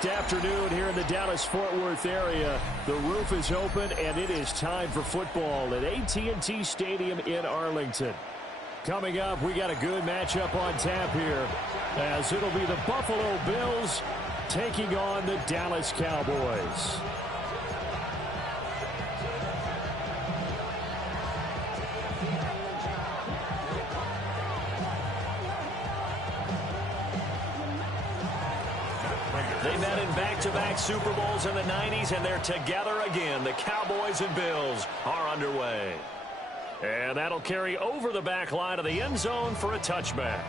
Good afternoon here in the Dallas-Fort Worth area. The roof is open, and it is time for football at AT&T Stadium in Arlington. Coming up, we got a good matchup on tap here, as it'll be the Buffalo Bills taking on the Dallas Cowboys. They met in back-to-back Super Bowls in the 90s, and they're together again. The Cowboys and Bills are underway. And that'll carry over the back line of the end zone for a touchback.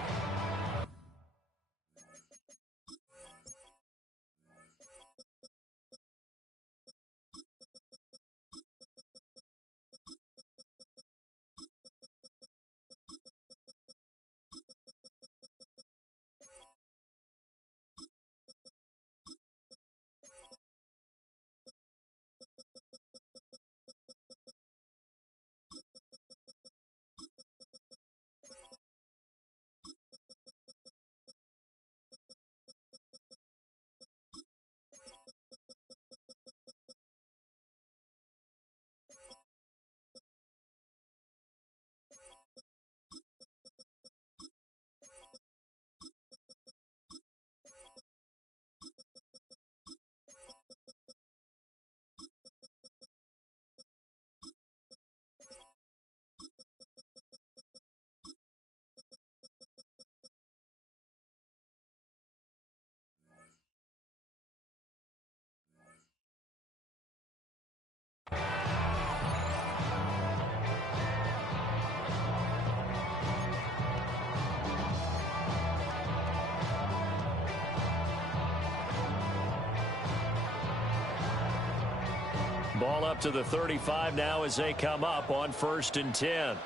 Ball up to the 35 now as they come up on 1st and 10.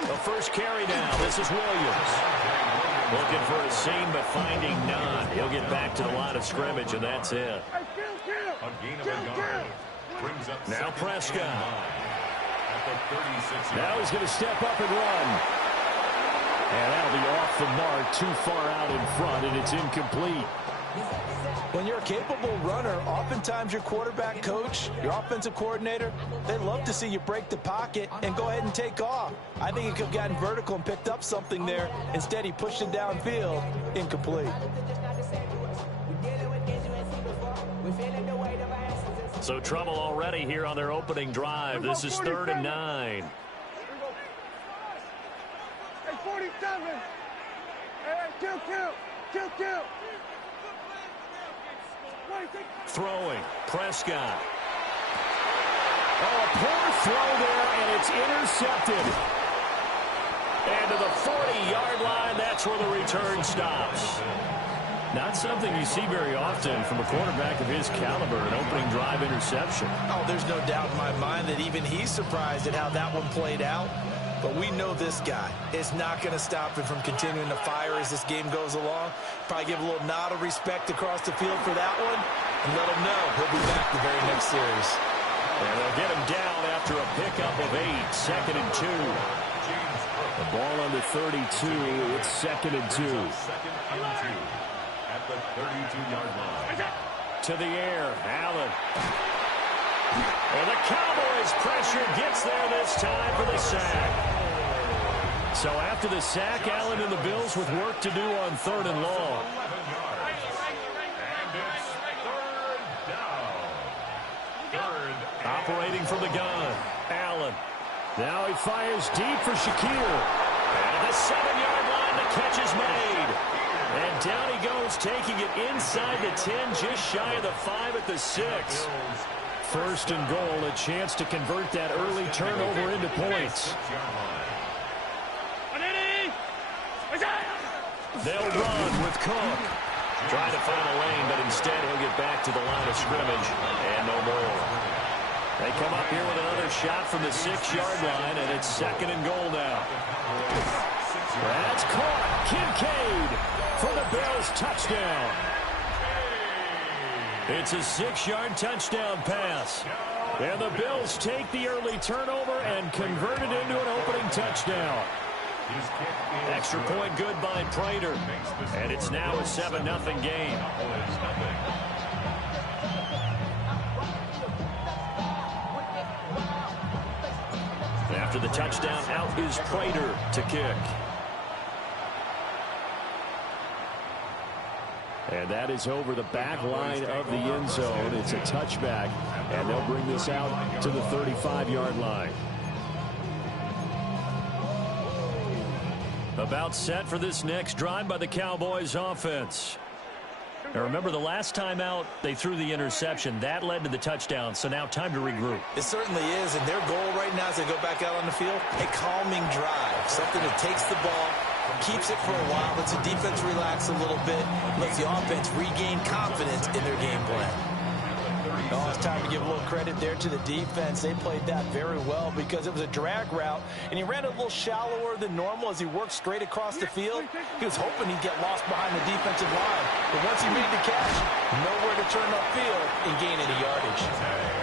The first carry now. This is Williams. Looking for a seam, but finding none. He'll get back to the line of scrimmage, and that's it. Now Prescott. Now he's going to step up and run. And that'll be off the mark, too far out in front, and it's incomplete. When you're a capable runner, oftentimes your quarterback coach, your offensive coordinator, they love to see you break the pocket and go ahead and take off. I think he could have gotten vertical and picked up something there. Instead, he pushed it downfield. Incomplete. So trouble already here on their opening drive. This is 3rd and 9. Hey, 47. Hey, kill. Throwing, Prescott. Oh, a poor throw there, and it's intercepted. And to the 40-yard line, that's where the return stops. Not something you see very often from a quarterback of his caliber, an opening drive interception. Oh, there's no doubt in my mind that even he's surprised at how that one played out. But we know this guy is not going to stop him from continuing to fire as this game goes along. Probably give a little nod of respect across the field for that one, and let him know he'll be back the very next series. And they'll get him down after a pickup of 8, 2nd and 2. The ball on the 32, it's 2nd and 2. At the 32-yard line. To the air, Allen. And the Cowboys' pressure gets there this time for the sack. So after the sack, Allen and the Bills with work to do on 3rd and long. And it's 3rd down. Operating from the gun, Allen. Now he fires deep for Shakir. And the 7-yard line, the catch is made. And down he goes, taking it inside the 10, just shy of the 5 at the 6. 1st and goal, a chance to convert that early turnover into points. They'll run with Cook. Trying to find a lane, but instead he'll get back to the line of scrimmage. And no more. They come up here with another shot from the 6-yard line, and it's 2nd and goal now. That's caught. Kincaid for the Bills touchdown. It's a 6-yard touchdown pass. And the Bills take the early turnover and convert it into an opening touchdown. Extra point good by Prater. And it's now a 7-0 game. After the touchdown, out is Prater to kick. And that is over the back line of the end zone. It's a touchback, and they'll bring this out to the 35-yard line. About set for this next drive by the Cowboys offense. Now remember, the last time out, they threw the interception. That led to the touchdown, so now time to regroup. It certainly is, and their goal right now as they go back out on the field, a calming drive, something that takes the ball, keeps it for a while, lets the defense relax a little bit, lets the offense regain confidence in their game plan. Oh, it's time to give a little credit there to the defense. They played that very well because it was a drag route, and he ran a little shallower than normal as he worked straight across the field. He was hoping he'd get lost behind the defensive line, but once he made the catch, nowhere to turn upfield and gain any yardage.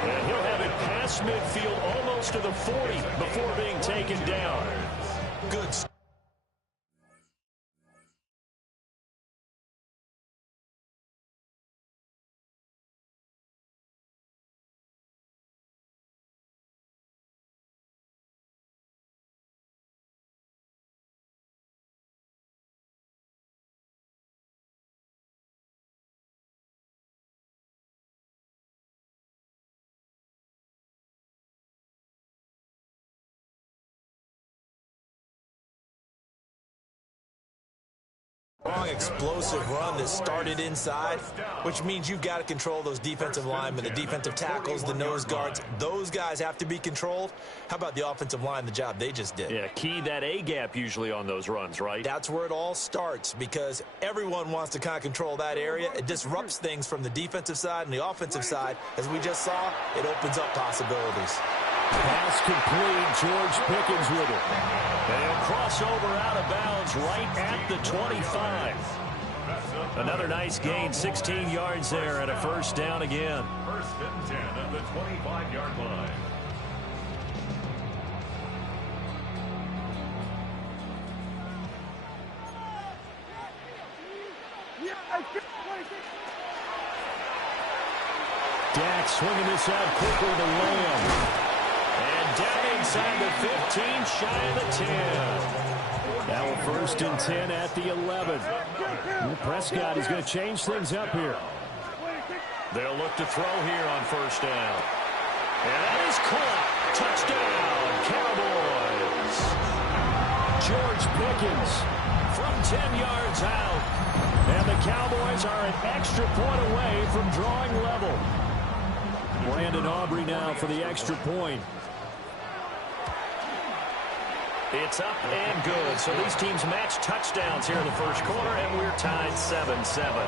And he'll have it past midfield almost to the 40 before being taken down. Good. Strong, explosive run that started inside, which means you've got to control those defensive linemen, the defensive tackles, the nose guards. Those guys have to be controlled. How about the offensive line, the job they just did? Yeah, key that A-gap usually on those runs, right? That's where it all starts because everyone wants to kind of control that area. It disrupts things from the defensive side and the offensive side. As we just saw, it opens up possibilities. Pass complete. George Pickens with it. And he'll cross over out of bounds right at the 25. Another nice gain, 16 yards there and a first down again. First and 10 at the 25-yard line. Dak swinging this out quickly to Lamb. And down inside the 15, shy of the 10. Now a first and 10 at the 11. Prescott is going to change things up here. They'll look to throw here on first down. And that is caught. Touchdown, Cowboys. George Pickens from 10 yards out. And the Cowboys are an extra point away from drawing level. Brandon Aubrey now for the extra point. It's up and good. So these teams match touchdowns here in the first quarter, and we're tied 7-7.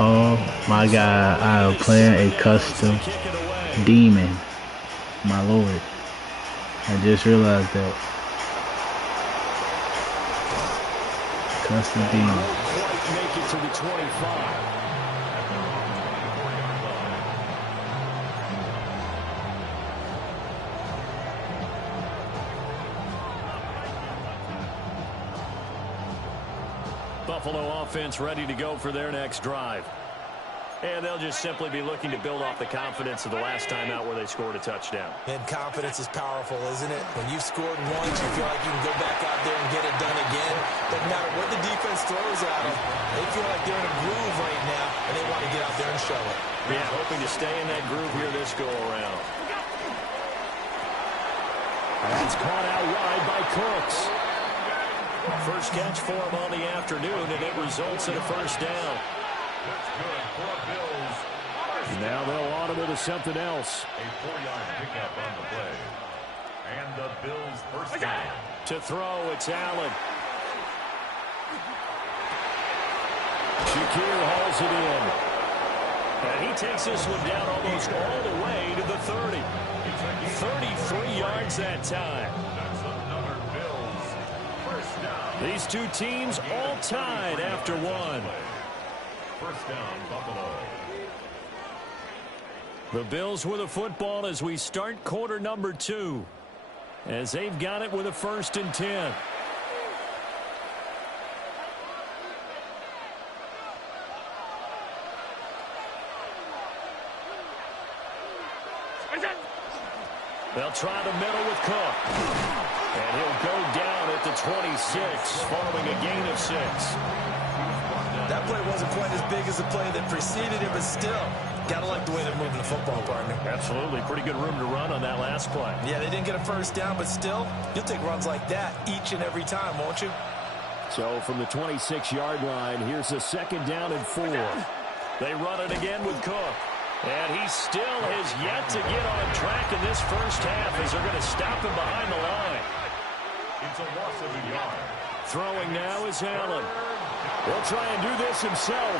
Oh my God, I am playing a custom demon. My Lord. I just realized that. Custom demon. Make it to the 25. Buffalo offense ready to go for their next drive. And they'll just simply be looking to build off the confidence of the last time out where they scored a touchdown. And confidence is powerful, isn't it? When you've scored once, you feel like you can go back out there and get it done again. Doesn't matter what the defense throws at them. They feel like they're in a groove right now, and they want to get out there and show it. Yeah, hoping to stay in that groove here this go-around. That's caught out wide by Cooks. First catch for him on the afternoon, and it results in a first down. That's good for Bills. Now they'll audible to something else. A 4-yard pickup on the play. And the Bills first down. To throw, it's Allen. Shakir hauls it in. And he takes this one down almost all the way to the 30. 33 yards that time. These two teams all tied after one. First down, Buffalo. The Bills with the football as we start quarter number 2. As they've got it with a 1st and 10. They'll try the middle with Cook. And he'll go down at the 26 following a gain of 6. That play wasn't quite as big as the play that preceded it, but still, got to like the way they're moving the football, partner. Absolutely. Pretty good room to run on that last play. Yeah, they didn't get a first down, but still, you'll take runs like that each and every time, won't you? So from the 26-yard line, here's a 2nd down and 4. They run it again with Cook. And he still has yet to get on track in this first half as they're going to stop him behind the line. It's a loss of a yard. Throwing now is Allen. He'll try and do this himself.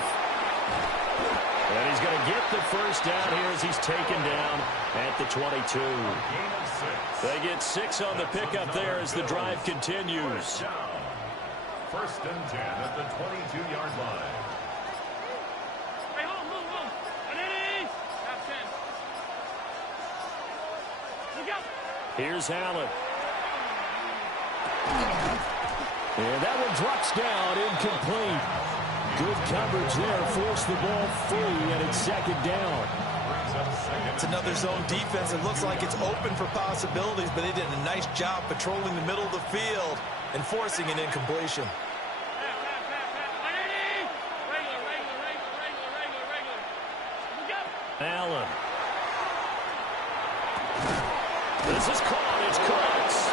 And he's going to get the first down here as he's taken down at the 22. They get 6 on the pickup there as the drive continues. First and 10 at the 22-yard line. Here's Allen. And that one drops down, incomplete. Good coverage there, forced the ball free, and it's 2nd down. It's another zone defense. It looks like it's open for possibilities, but they did a nice job patrolling the middle of the field and forcing an incompletion. Allen. This is caught. It's Cooks.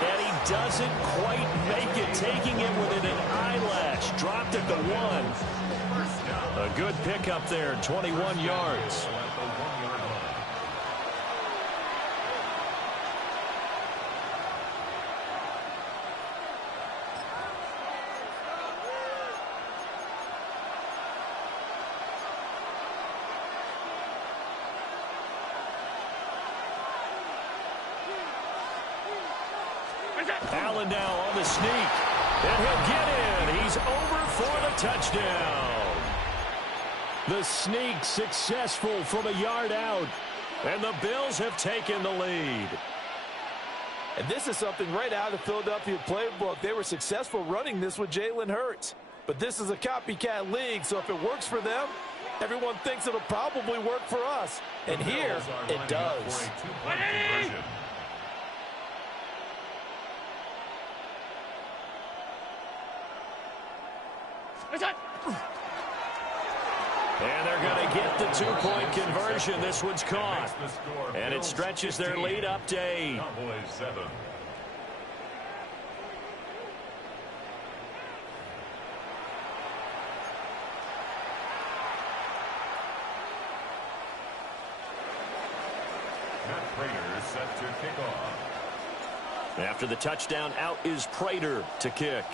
And he doesn't quite make it, taking it within an eyelash. Dropped at the 1. A good pickup there, 21 yards. Allen now on the sneak. And he'll get in. He's over for the touchdown. The sneak successful from a yard out. And the Bills have taken the lead. And this is something right out of the Philadelphia playbook. They were successful running this with Jalen Hurts. But this is a copycat league, so if it works for them, everyone thinks it'll probably work for us. And here, it does. And they're going to get the 2-point conversion. This one's caught. And it stretches their lead up to 8. Cowboys 7. Matt Prater set to kick off. After the touchdown, out is Prater to kick.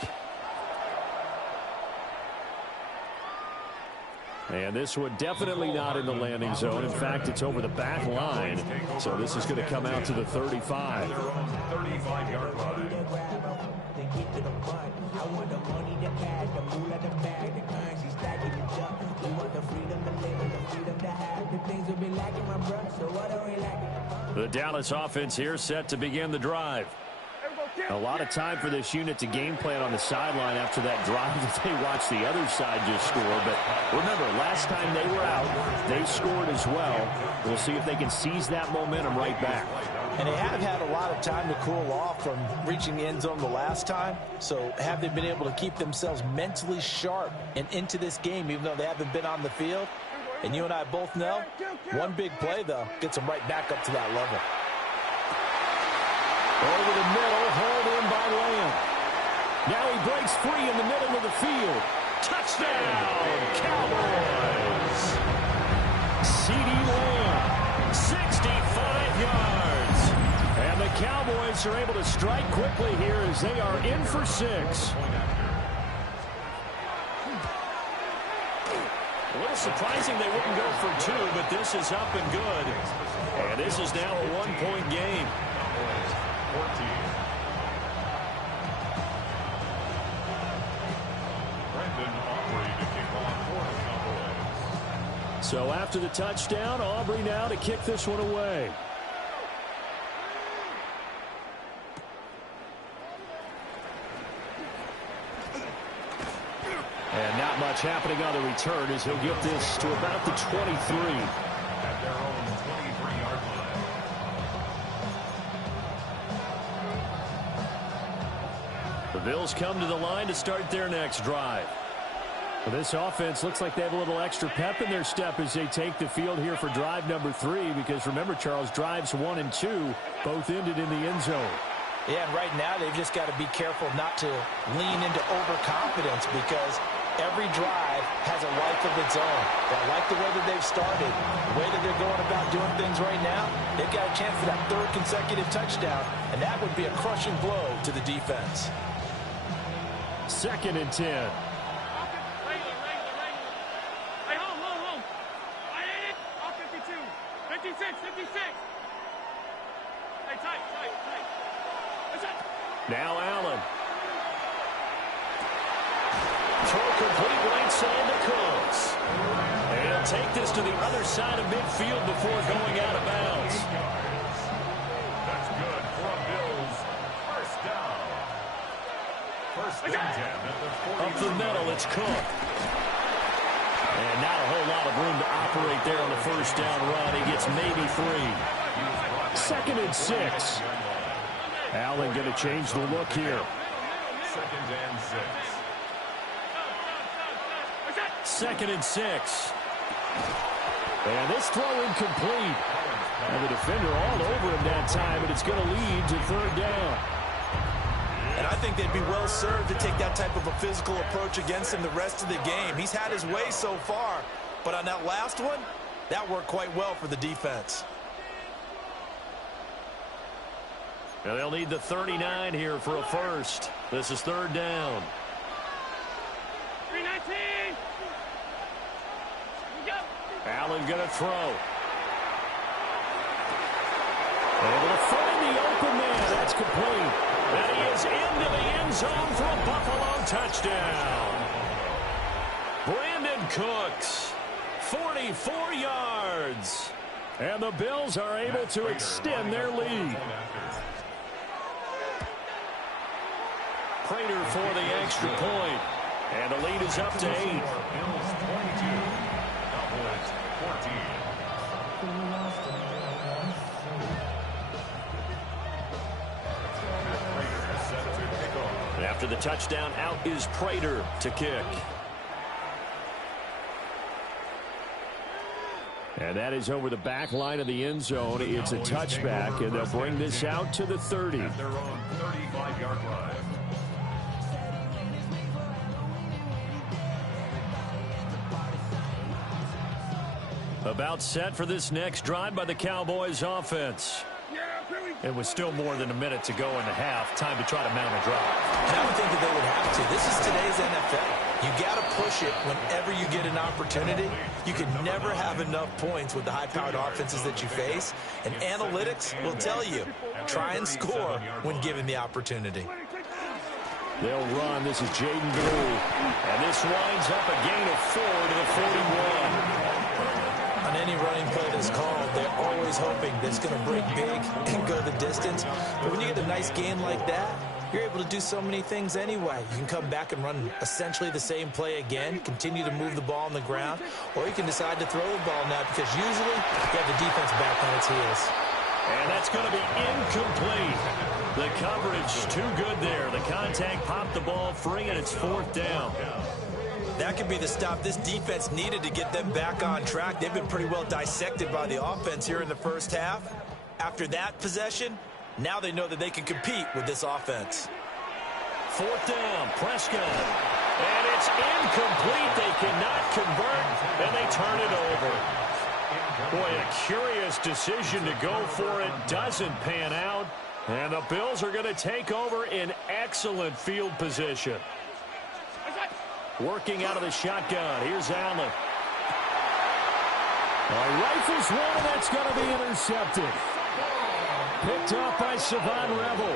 And this one definitely not in the landing zone. In fact, it's over the back line. So this is going to come out to the 35. 35-yard line. The Dallas offense here set to begin the drive. A lot of time for this unit to game plan on the sideline after that drive that they watched the other side just score. But remember, last time they were out, they scored as well. We'll see if they can seize that momentum right back. And they have had a lot of time to cool off from reaching the end zone the last time. So have they been able to keep themselves mentally sharp and into this game, even though they haven't been on the field? And you and I both know, one big play, though, gets them right back up to that level. Over the middle, hauled in by Lamb. Now he breaks free in the middle of the field. Touchdown, Cowboys! CeeDee Lamb, 65 yards. And the Cowboys are able to strike quickly here as they are in for 6. A little surprising they wouldn't go for two, but this is up and good. And this is now a one-point game. So after the touchdown, Aubrey now to kick this one away. And not much happening on the return as he'll get this to about the 23. At their own 23-yard line. The Bills come to the line to start their next drive. Well, this offense looks like they have a little extra pep in their step as they take the field here for drive number 3, because remember, Charles, drives 1 and 2 both ended in the end zone. Yeah, and right now they've just got to be careful not to lean into overconfidence, because every drive has a life of its own. I like the way that they've started, the way that they're going about doing things right now. They've got a chance for that 3rd consecutive touchdown, and that would be a crushing blow to the defense. 2nd and 10. Now Allen. Throw complete right side to Cooks. And he'll take this to the other side of midfield before going out of bounds. That's good for Bills. First down. First and 10 at the 40. Up the middle, it's Cook. And not a whole lot of room to operate there on the first down run. He gets maybe 3. 2nd and 6. Allen going to change the look here. 2nd and 6. 2nd and 6. And this throw incomplete. And the defender all over him that time, and it's going to lead to 3rd down. And I think they'd be well served to take that type of a physical approach against him the rest of the game. He's had his way so far, but on that last one, that worked quite well for the defense. And they'll need the 39 here for a first. This is 3rd down. 319. Allen going to throw. Able to find the open man. That's complete. And he is into the end zone for a Buffalo touchdown. Brandon Cooks, 44 yards. And the Bills are able to extend their lead. Prater for the extra point. And the lead is up to 8. Bills 22. Cowboys 14. And after the touchdown, out is Prater to kick. And that is over the back line of the end zone. It's a touchback, and they'll bring this out to the 30. At their own 35-yard line. About set for this next drive by the Cowboys offense. And with still more than a minute to go in the half, time to try to mount a drive. And I would think that they would have to. This is today's NFL. You got to push it whenever you get an opportunity. You can never have enough points with the high-powered offenses that you face. And analytics will tell you, try and score when given the opportunity. They'll run. This is Jaden Blue. And this winds up a gain of 4 to the 41. On any running play that's called, they're always hoping that it's going to break big and go the distance. But when you get a nice game like that, you're able to do so many things anyway. You can come back and run essentially the same play again, continue to move the ball on the ground, or you can decide to throw the ball now, because usually you have the defense back on its heels. And that's going to be incomplete. The coverage too good there. The contact popped the ball free, and it's 4th down. That could be the stop this defense needed to get them back on track. They've been pretty well dissected by the offense here in the first half. After that possession, now they know that they can compete with this offense. 4th down, Prescott. And it's incomplete. They cannot convert, and they turn it over. Boy, a curious decision to go for it. Doesn't pan out. And the Bills are going to take over in excellent field position. Working out of the shotgun. Here's Allen. Rifles one, and that's going to be intercepted. Picked up by Savon Revel.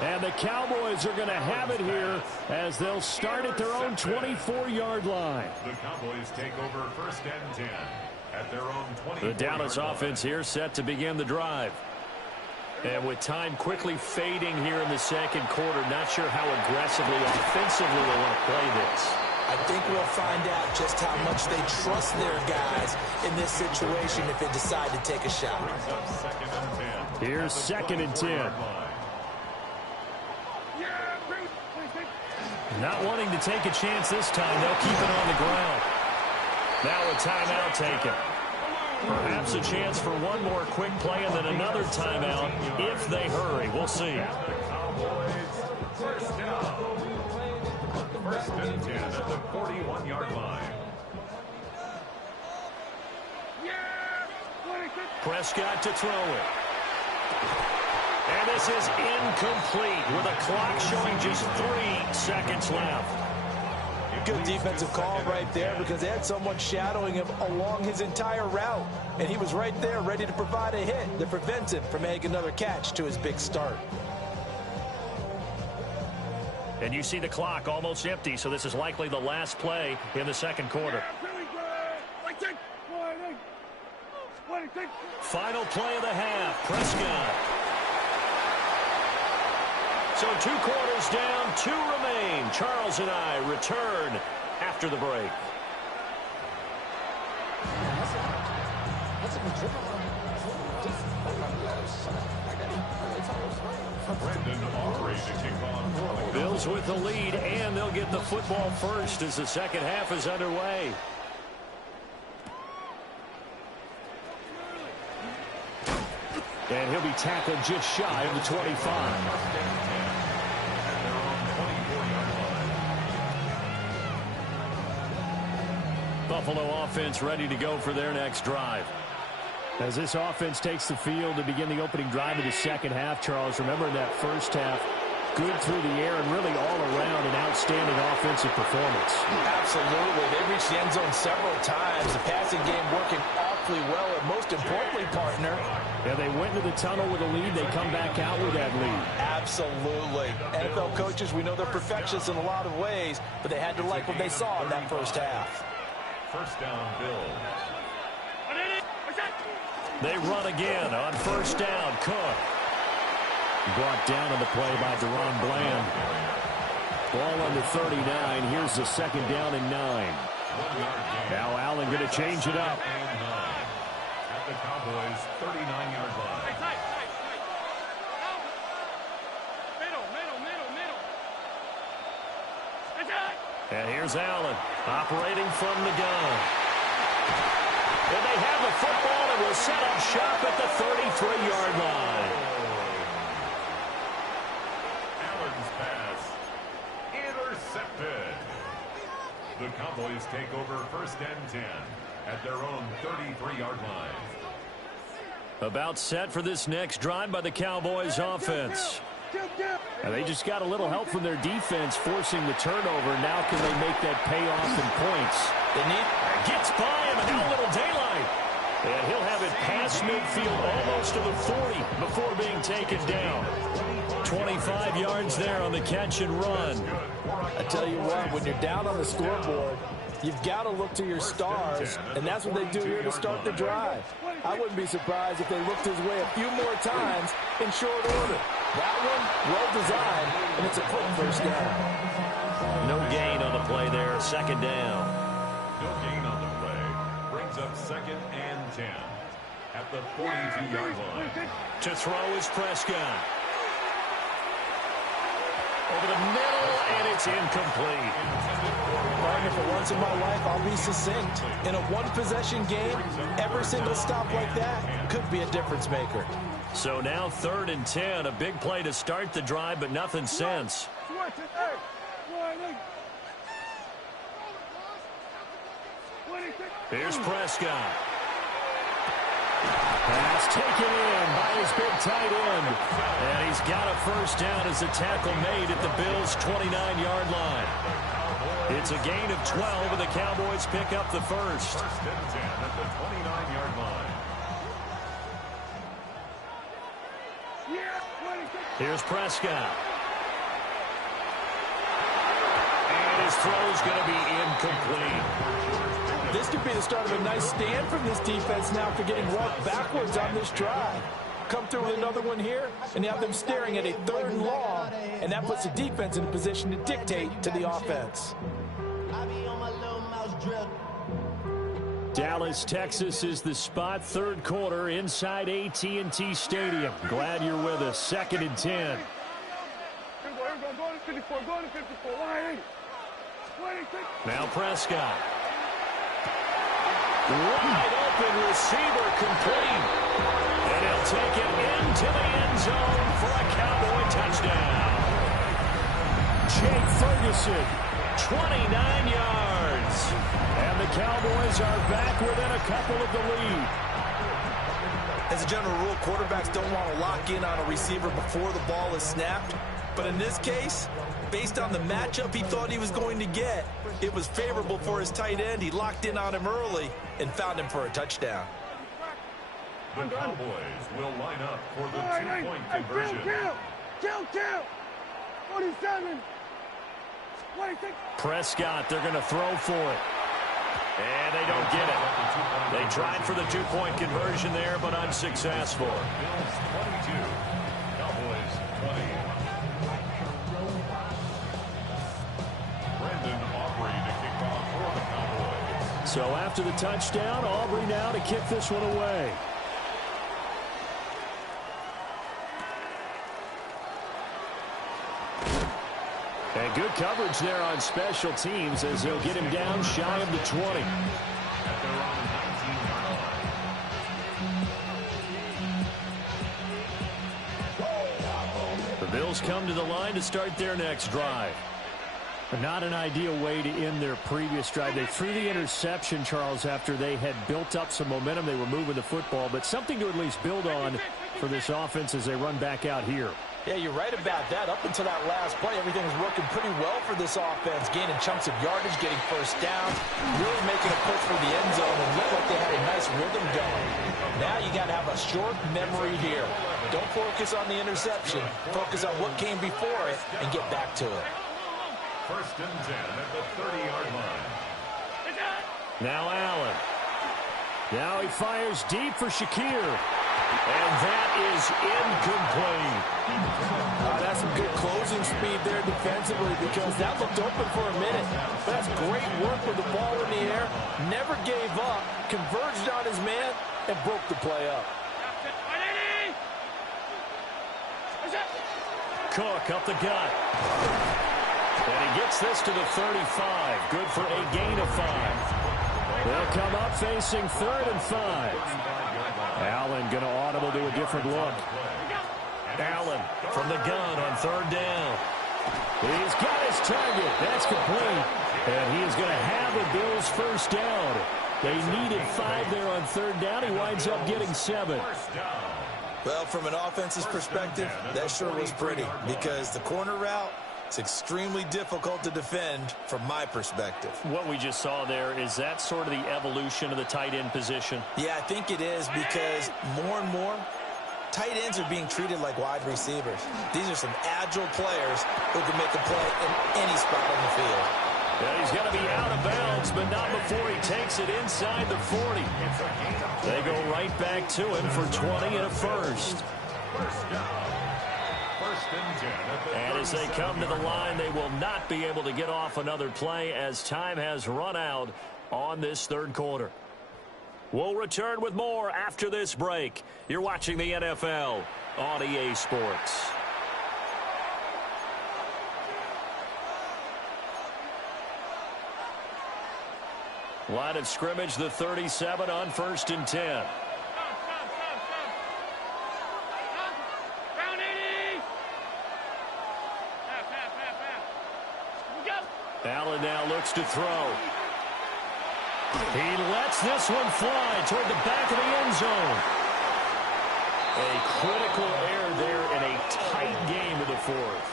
And the Cowboys are going to have it here as they'll start at their own 24-yard line. The Cowboys take over 1st and 10 at their own 24-yard line. The Dallas offense here set to begin the drive. And with time quickly fading here in the second quarter, not sure how aggressively, offensively they want to play this. I think we'll find out just how much they trust their guys in this situation if they decide to take a shot. Here's 2nd and 10. Not wanting to take a chance this time, they'll keep it on the ground. Now a timeout taken. Perhaps a chance for one more quick play and then another timeout if they hurry. We'll see. The Cowboys, 1st down. 1st and 10 at the 41-yard line. Prescott to throw it. And this is incomplete with a clock showing just 3 seconds left. Good defensive call right there because they had someone shadowing him along his entire route. And he was right there ready to provide a hit that prevents him from making another catch to his big start. And you see the clock almost empty, so this is likely the last play in the second quarter. Final play of the half, Prescott. So 2 quarters down, 2 remain. Charles and I return after the break. Bills with the lead, and they'll get the football first as the second half is underway. And he'll be tackled just shy of the 25. Buffalo offense ready to go for their next drive. As this offense takes the field to begin the opening drive of the second half, Charles, remember in that first half, good through the air and really all around an outstanding offensive performance. Absolutely. They reached the end zone several times. The passing game working awfully well, and most importantly, partner. Yeah, they went into the tunnel with a lead. They come back out with that lead. Absolutely. NFL coaches, we know they're perfectionists in a lot of ways, but they had to like what they saw in that first half. 1st down, Bills. They run again on 1st down. Cook. Brought down on the play by Deron Bland. Ball under 39. Here's the 2nd down and 9. Now Allen going to change it up. At the Cowboys' 39-yard line. And here's Allen operating from the gun. And they have the football and will set up shop at the 33-yard line. Allen's pass intercepted. The Cowboys take over 1st and 10 at their own 33-yard line. About set for this next drive by the Cowboys offense. And they just got a little help from their defense forcing the turnover. Now can they make that pay off in points? They need. Gets by him and now a little daylight. And he'll have it past midfield almost to the 40 before being taken down. 25 yards there on the catch and run. I tell you what, when you're down on the scoreboard, you've got to look to your stars, and that's what they do here to start the drive. I wouldn't be surprised if they looked his way a few more times in short order. That one, well designed, and it's a quick 1st down. No gain on the play there, 2nd down. No gain on the play. Brings up 2nd and 10 at the 42-yard line. To throw is Prescott. Over the middle, and it's incomplete. Martin, for once in my life, I'll be succinct. In a one-possession game, every single stop like that could be a difference maker. So now 3rd and 10, a big play to start the drive, but nothing since. Here's Prescott. Pass taken in by his big tight end. And he's got a first down as a tackle made at the Bills' 29-yard line. It's a gain of 12, and the Cowboys pick up the first. First and 10 at the 29-yard line. Here's Prescott. And his throw's going to be incomplete. This could be the start of a nice stand from this defense now for getting walked backwards on this drive. Come through with another one here, and you have them staring at a 3rd and long, and that puts the defense in a position to dictate to the offense. Dallas, Texas is the spot, 3rd quarter inside AT&T Stadium. Glad you're with us. 2nd and 10. Now Prescott. Wide open receiver complete. And he'll take it into the end zone for a Cowboy touchdown. Jake Ferguson, 29 yards. And the Cowboys are back within a couple of the lead. As a general rule, quarterbacks don't want to lock in on a receiver before the ball is snapped. But in this case, based on the matchup he thought he was going to get, it was favorable for his tight end. He locked in on him early and found him for a touchdown. The Cowboys will line up for the 2-point conversion. Kill! 47. 26. Prescott, they're going to throw for it. And they don't get it. They tried for the 2-point conversion there, but unsuccessful. Bills 22, Cowboys 20. Brandon Aubrey to kick off for the Cowboys. So after the touchdown, Aubrey now to kick this one away. And good coverage there on special teams as they'll get him down shy of the 20. At their own 19-yard line. The Bills come to the line to start their next drive. Not an ideal way to end their previous drive. They threw the interception, Charles, after they had built up some momentum. They were moving the football, but something to at least build on for this offense as they run back out here. Yeah, you're right about that. Up until that last play, everything was working pretty well for this offense, gaining chunks of yardage, getting first down, really making a push for the end zone, and looked like they had a nice rhythm going. Now you got to have a short memory here. Don't focus on the interception. Focus on what came before it and get back to it. First and 10 at the 30-yard line. Now Allen. Now he fires deep for Shakir. And that is incomplete. That's some good closing speed there defensively because that looked open for a minute. But that's great work with the ball in the air. Never gave up, converged on his man, and broke the play up. Cook up the gut. And he gets this to the 35. Good for a gain of 5. They'll come up facing 3rd and 5. Allen going to audible to a different look. Allen from the gun on 3rd down. He's got his target. That's complete. And he is going to have the Bills first down. They needed 5 there on 3rd down. He winds up getting 7. Well, from an offense's perspective, that sure was pretty because the corner route, it's extremely difficult to defend from my perspective. What we just saw there, is that sort of the evolution of the tight end position? Yeah, I think it is because more and more, tight ends are being treated like wide receivers. These are some agile players who can make a play in any spot on the field. Yeah, he's got to be out of bounds, but not before he takes it inside the 40. They go right back to him for 20 and a first. And as they come to the line, they will not be able to get off another play as time has run out on this 3rd quarter. We'll return with more after this break. You're watching the NFL on EA Sports. Line of scrimmage, the 37 on 1st and 10. Allen now looks to throw. He lets this one fly toward the back of the end zone. A critical error there in a tight game of the fourth.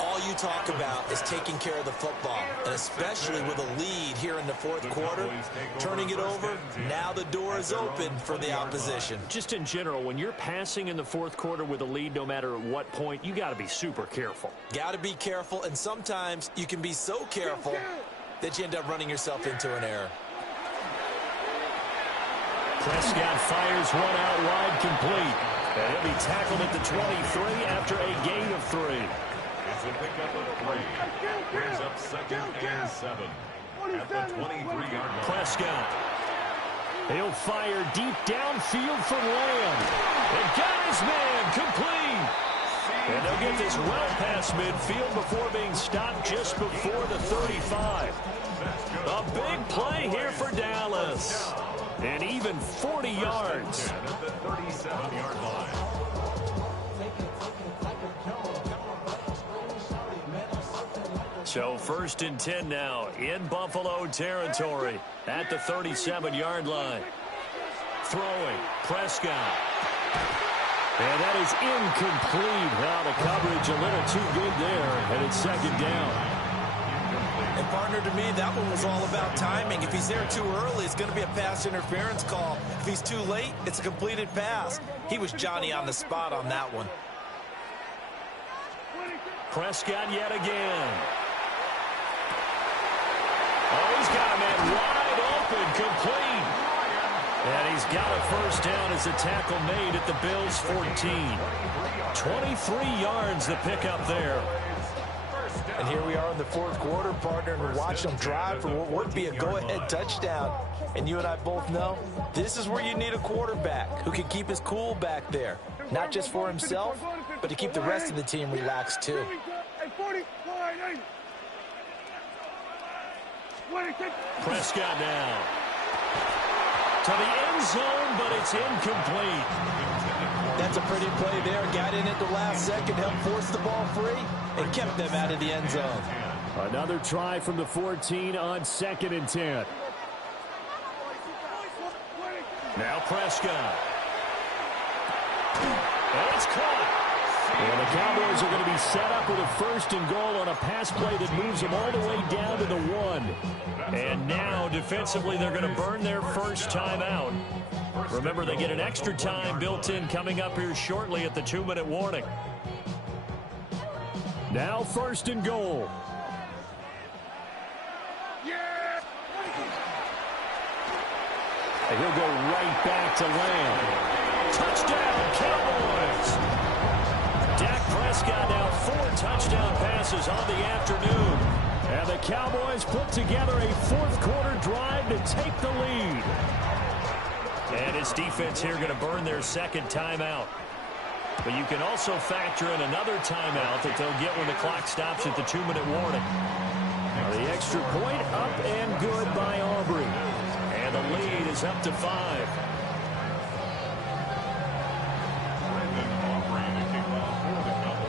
All you talk about is taking care of the football, and especially with a lead here in the fourth quarter, turning it over, now the door is open for the opposition. Just in general, when you're passing in the fourth quarter with a lead, no matter at what point, you got to be super careful. Got to be careful, and sometimes you can be so careful that you end up running yourself into an error. Prescott fires one out wide, complete. And he'll be tackled at the 23 after a gain of 3. It's a pickup of 3. Brings up 2nd and 7 at the 23-yard line. Prescott. He'll fire deep downfield for Lamb. And got his man, complete. And they'll get this well past midfield before being stopped just before the 35. A big play here for Dallas. And even 40 yards. At the 37-yard line. So 1st and 10 now in Buffalo territory at the 37-yard line. Throwing, Prescott. And that is incomplete. Now the coverage a little too good there, and it's 2nd down. And partner, to me, that one was all about timing. If he's there too early, it's going to be a pass interference call. If he's too late, it's a completed pass. He was Johnny on the spot on that one. Prescott yet again. Oh, he's got a man wide open, complete. And he's got a 1st down as a tackle made at the Bills' 14. 23 yards the pickup there. And here we are in the fourth quarter, partner, and watch them drive for what would be a go-ahead touchdown. And you and I both know this is where you need a quarterback who can keep his cool back there. Not just for himself, but to keep the rest of the team relaxed too. Prescott now. To the end zone, but it's incomplete. That's a pretty play there. Got in at the last second, helped force the ball free, and kept them out of the end zone. Another try from the 14 on 2nd and 10. Now Prescott. And it's caught. And the Cowboys are going to be set up with a 1st and goal on a pass play that moves them all the way down to the 1. And now, defensively, they're going to burn their first time out. Remember, they get an extra time built in coming up here shortly at the 2-minute warning. Now 1st and goal. And he'll go right back to Lamb. Touchdown, Cowboys! Dak Prescott now 4 touchdown passes on the afternoon. And the Cowboys put together a fourth quarter drive to take the lead. And his defense here going to burn their 2nd timeout. But you can also factor in another timeout that they'll get when the clock stops at the 2-minute warning. The extra point up and good by Aubrey. And the lead is up to 5.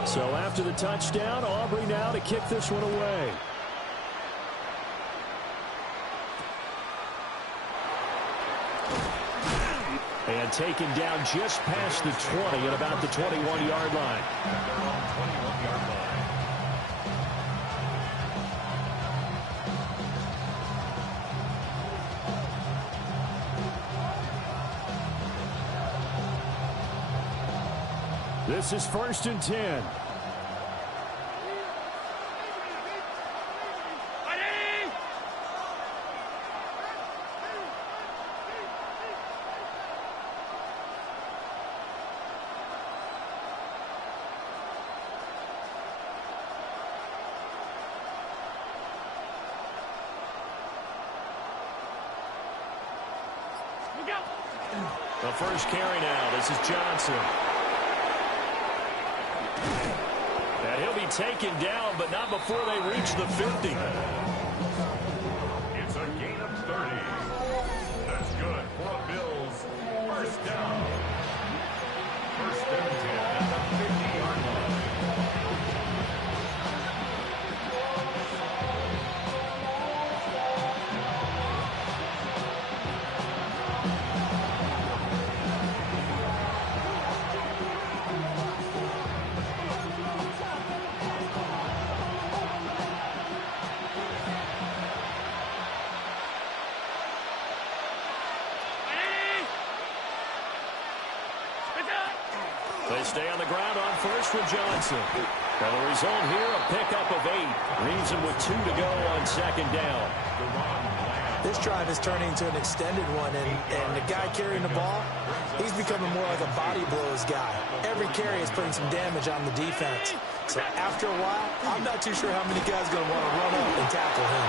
So after the touchdown, Aubrey now to kick this one away. And taken down just past the 20 at about the 21-yard line. This is 1st and 10. The first carry now. This is Johnson. And he'll be taken down, but not before they reach the 50. It's a gain of 30. That's good for the Bills. 1st down. 1st and 10 at the 50-yard line. He'll stay on the ground on first with Johnson. And the result here, a pickup of 8. Leaves him with 2 to go on second down. This drive is turning into an extended one, and the guy carrying the ball, he's becoming more like a body blows guy. Every carry is putting some damage on the defense. So after a while, I'm not too sure how many guys are going to want to run up and tackle him.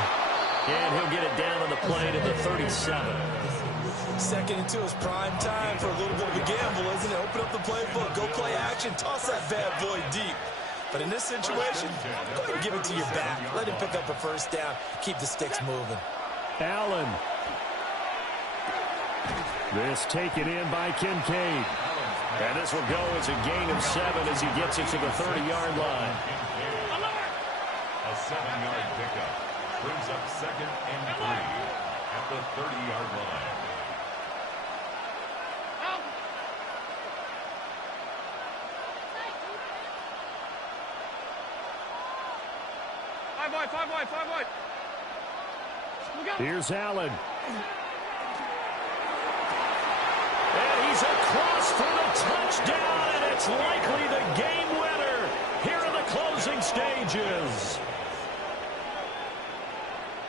And he'll get it down on the play to the 37. 2nd and 2 is prime time for a little bit of a gamble, isn't it? Open up the playbook, go play action, toss that bad boy deep. But in this situation, go ahead and give it to your back. Let him pick up a first down, keep the sticks moving. Allen. This taken in by Kincaid. And this will go as a gain of 7 as he gets it to the 30-yard line. A 7-yard pickup brings up 2nd and 3 at the 30-yard line. Five wide. Here's Allen. And he's across for the touchdown, and it's likely the game winner here in the closing stages.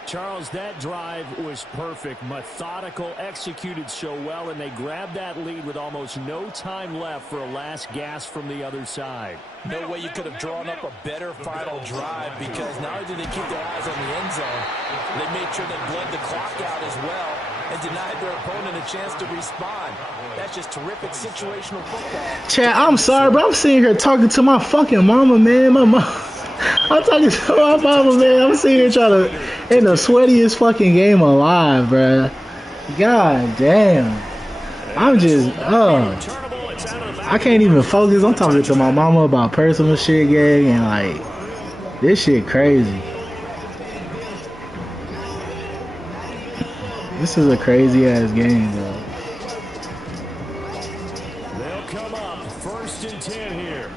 Charles, that drive was perfect, methodical, executed so well, and they grabbed that lead with almost no time left for a last gasp from the other side. No way you could have drawn up a better final drive, because not only did they keep their eyes on the end zone, they made sure they bled the clock out as well and denied their opponent a chance to respond. That's just terrific situational football. Chad, I'm sorry, but I'm sitting here talking to my fucking mama, man. My mom. I'm talking to my mama, man. I'm sitting here trying to, in the sweatiest fucking game alive, bruh. God damn. I'm just, I can't even focus. I'm talking to my mama about personal shit, gang, and like, this shit crazy. This is a crazy ass game, bro. They'll come up 1st and 10 here.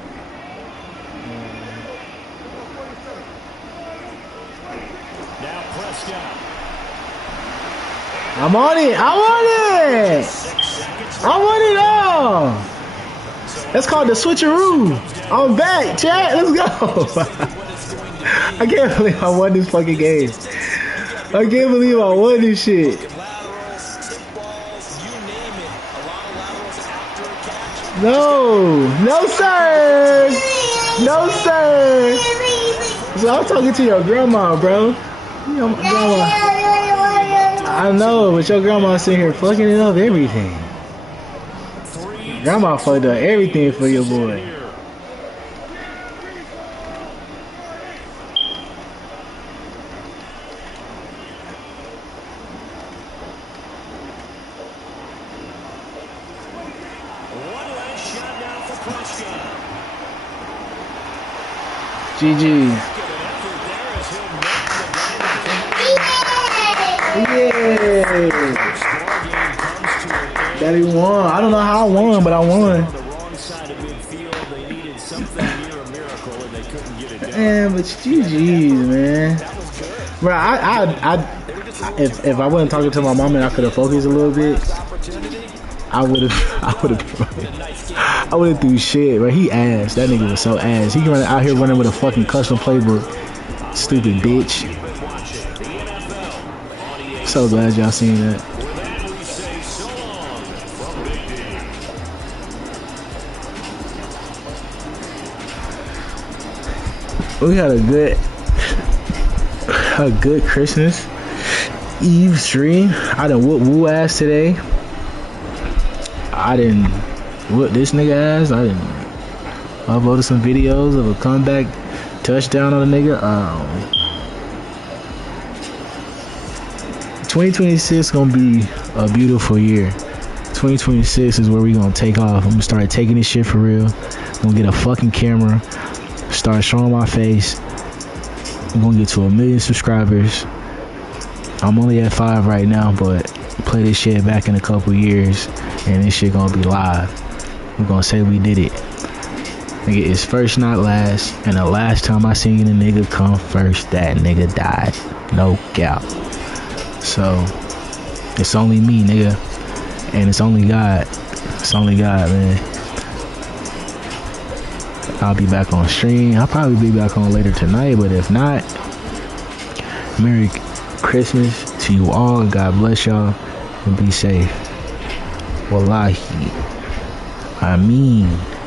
Now Prescott. I'm on it. I want it all. That's called the switcheroo. I'm back, chat. Let's go. I can't believe I won this fucking game. I can't believe I won this shit. No, sir. No, sir. So I'm talking to your grandma, bro. Your grandma. I know, but your grandma sitting here fucking it up everything. Grandma fucked up everything for your boy. GG. Yay! Daddy won. I don't know how I won, but I won. Man, but GG's, man. Bro, if I wasn't talking to my mom and I could have focused a little bit, I would have threw shit, bro. He ass. That nigga was so ass. He run out here running with a fucking custom playbook. Stupid bitch. So glad y'all seen that. We had a good Christmas Eve stream. I done whoop woo ass today. I didn't whoop this nigga ass. I didn't uploaded some videos of a comeback touchdown on a nigga. 2026 gonna be a beautiful year. 2026 is where we gonna take off. I'm gonna start taking this shit for real. I'm gonna get a fucking camera, start showing my face. I'm gonna get to 1 million subscribers. I'm only at 5 right now, but play this shit back in a couple years and this shit gonna be live. We're gonna say we did it. Nigga, it's first not last, and the last time I seen a nigga come first, that nigga died. No doubt. So it's only me, nigga, and it's only God. It's only God, man. I'll be back on stream. I'll probably be back on later tonight, but if not, Merry Christmas to you all. God bless y'all and be safe. Wallahi. I mean.